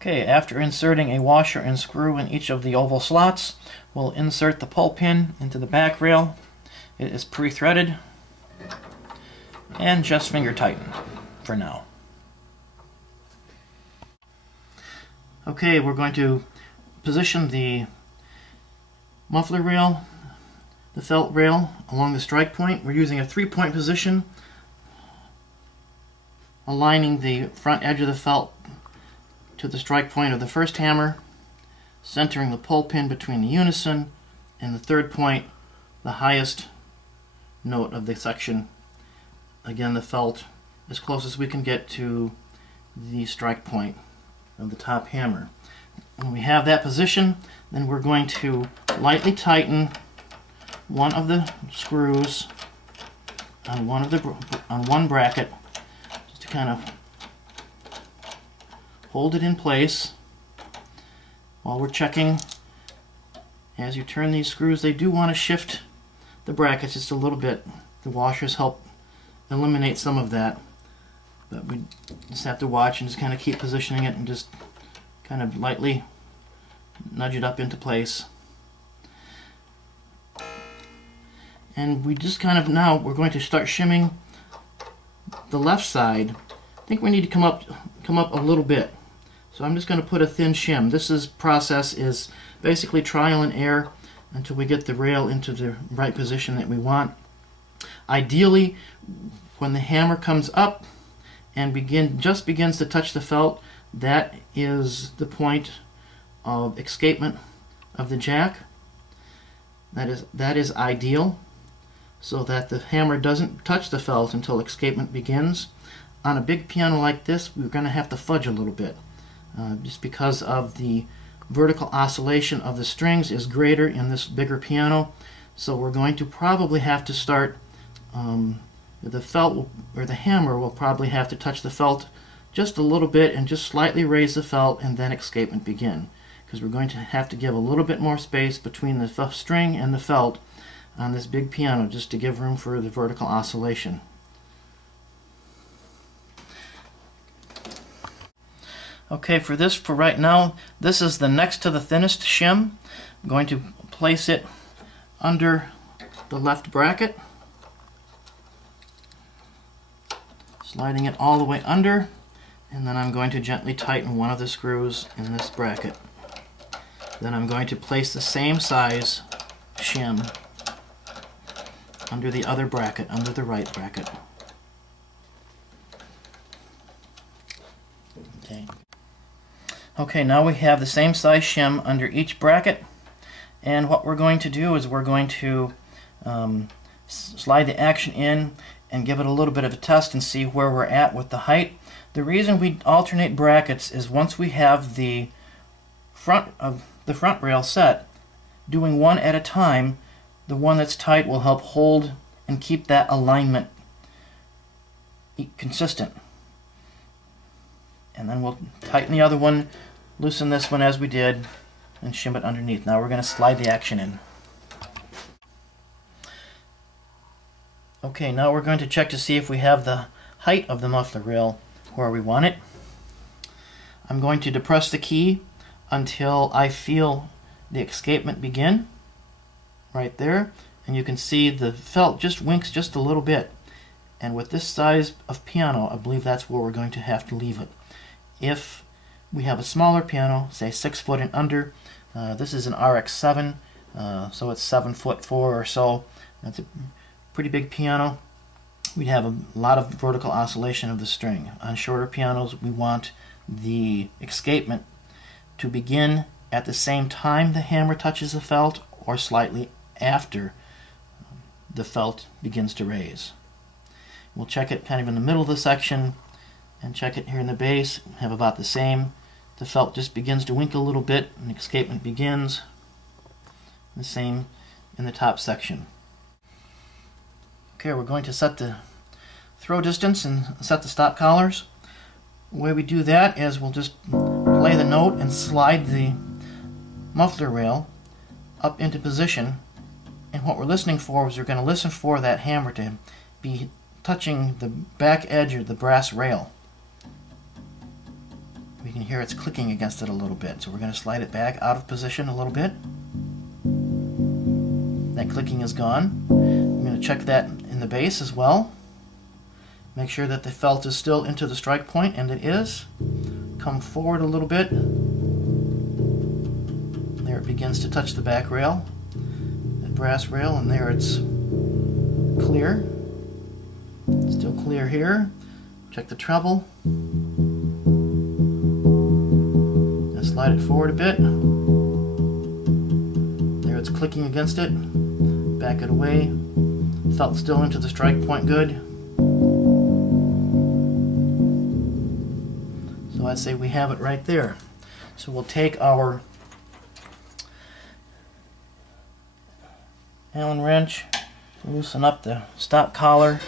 Okay, after inserting a washer and screw in each of the oval slots, we'll insert the pull pin into the back rail. It is pre-threaded and just finger tightened for now. Okay, we're going to position the muffler rail, the felt rail, along the strike point. We're using a 3-point position, aligning the front edge of the felt to the strike point of the first hammer, centering the pull pin between the unison and the third point, the highest note of the section. Again, the felt as close as we can get to the strike point of the top hammer. When we have that position, then we're going to lightly tighten one of the screws on one bracket, just to kind of hold it in place. While we're checking, as you turn these screws, they do want to shift the brackets just a little bit. The washers help eliminate some of that, but we just have to watch and just kind of keep positioning it and just kind of lightly nudge it up into place. And we just kind of, now we're going to start shimming the left side. I think we need to come up a little bit. So I'm just going to put a thin shim. This process is basically trial and error until we get the rail into the right position that we want. Ideally, when the hammer comes up and just begins to touch the felt, that is the point of escapement of the jack. That is ideal, so that the hammer doesn't touch the felt until escapement begins. On a big piano like this, we're going to have to fudge a little bit, just because of the vertical oscillation of the strings is greater in this bigger piano. So we're going to probably have to start, the felt or the hammer will probably have to touch the felt just a little bit and just slightly raise the felt and then escapement begin, because we're going to have to give a little bit more space between the string and the felt on this big piano, just to give room for the vertical oscillation. Okay, for right now, this is the next to the thinnest shim. I'm going to place it under the left bracket, sliding it all the way under, and then I'm going to gently tighten one of the screws in this bracket. Then I'm going to place the same size shim under the other bracket, under the right bracket. Okay, now we have the same size shim under each bracket, and what we're going to do is we're going to slide the action in and give it a little bit of a test and see where we're at with the height. The reason we alternate brackets is once we have the front rail set, doing one at a time, the one that's tight will help hold and keep that alignment consistent. And then we'll tighten the other one, loosen this one as we did, and shim it underneath. Now we're going to slide the action in. Okay, now we're going to check to see if we have the height of the muffler rail where we want it. I'm going to depress the key until I feel the escapement begin, right there, and you can see the felt just winks just a little bit. And with this size of piano, I believe that's where we're going to have to leave it. If we have a smaller piano, say 6 foot and under, this is an RX-7, so it's 7'4" or so. That's a pretty big piano. We'd have a lot of vertical oscillation of the string. On shorter pianos, we want the escapement to begin at the same time the hammer touches the felt or slightly after the felt begins to raise. We'll check it kind of in the middle of the section and check it here in the bass. Have about the same. The felt just begins to wink a little bit and escapement begins. The same in the top section. Okay, we're going to set the throw distance and set the stop collars. The way we do that is we'll just play the note and slide the muffler rail up into position, and what we're listening for is we're going to listen for that hammer to be touching the back edge of the brass rail. We can hear it's clicking against it a little bit. So we're going to slide it back out of position a little bit. That clicking is gone. I'm going to check that in the base as well. Make sure that the felt is still into the strike point, and it is. Come forward a little bit. There it begins to touch the back rail, that brass rail, and there it's clear. Still clear here. Check the treble. And slide it forward a bit. There it's clicking against it. Back it away. Felt still into the strike point good. So I'd say we have it right there. So we'll take our Allen wrench, loosen up the stop collar.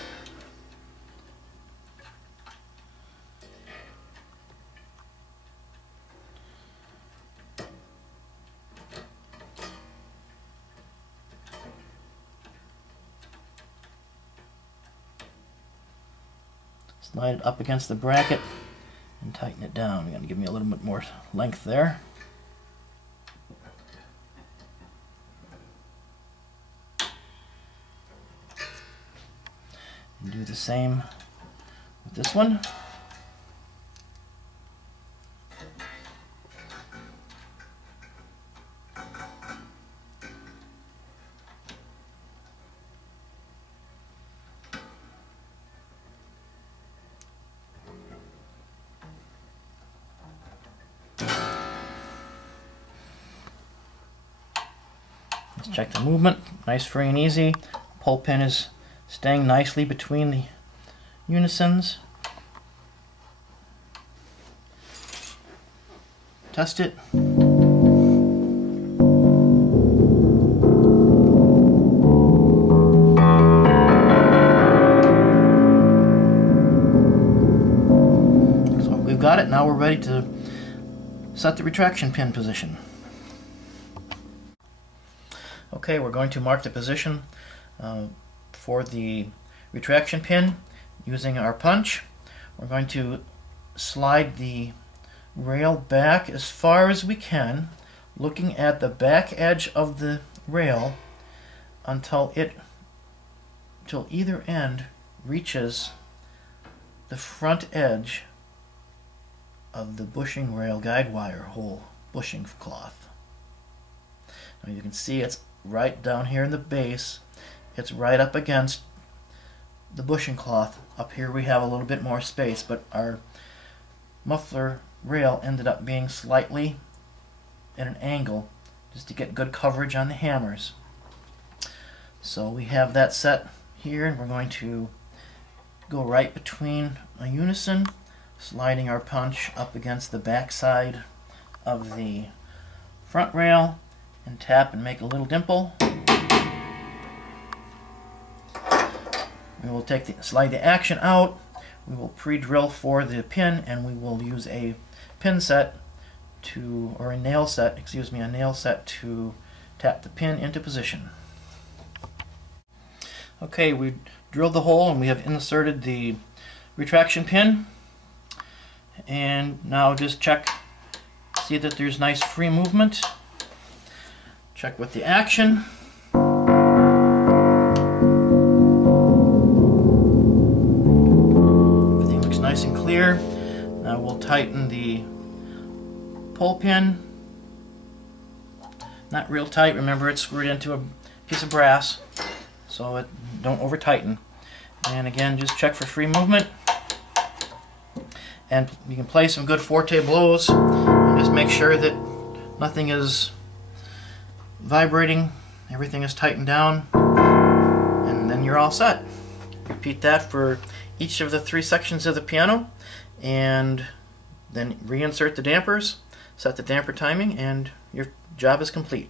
Slide it up against the bracket and tighten it down. You're going to give me a little bit more length there. And do the same with this one. Let's check the movement. Nice, free, and easy. Pull pin is staying nicely between the unisons. Test it. So we've got it. Now we're ready to set the retraction pin position. Okay, we're going to mark the position for the retraction pin using our punch. We're going to slide the rail back as far as we can, looking at the back edge of the rail until either end reaches the front edge of the bushing rail guide wire hole bushing cloth. Now you can see it's right down here in the base. It's right up against the bushing cloth. Up here we have a little bit more space, but our muffler rail ended up being slightly at an angle just to get good coverage on the hammers. So we have that set here, and we're going to go right between a unison, sliding our punch up against the back side of the front rail and tap and make a little dimple. We will slide the action out. We will pre-drill for the pin, and we will use a pin set a nail set to tap the pin into position. Okay, we drilled the hole and we have inserted the retraction pin, and now just see that there's nice free movement. Check with the action. Everything looks nice and clear. Now we'll tighten the pull pin. Not real tight, remember it's screwed into a piece of brass, so don't over tighten. And again, just check for free movement. And you can play some good forte blows and just make sure that nothing is vibrating, everything is tightened down, and then you're all set. Repeat that for each of the 3 sections of the piano, and then reinsert the dampers, set the damper timing, and your job is complete.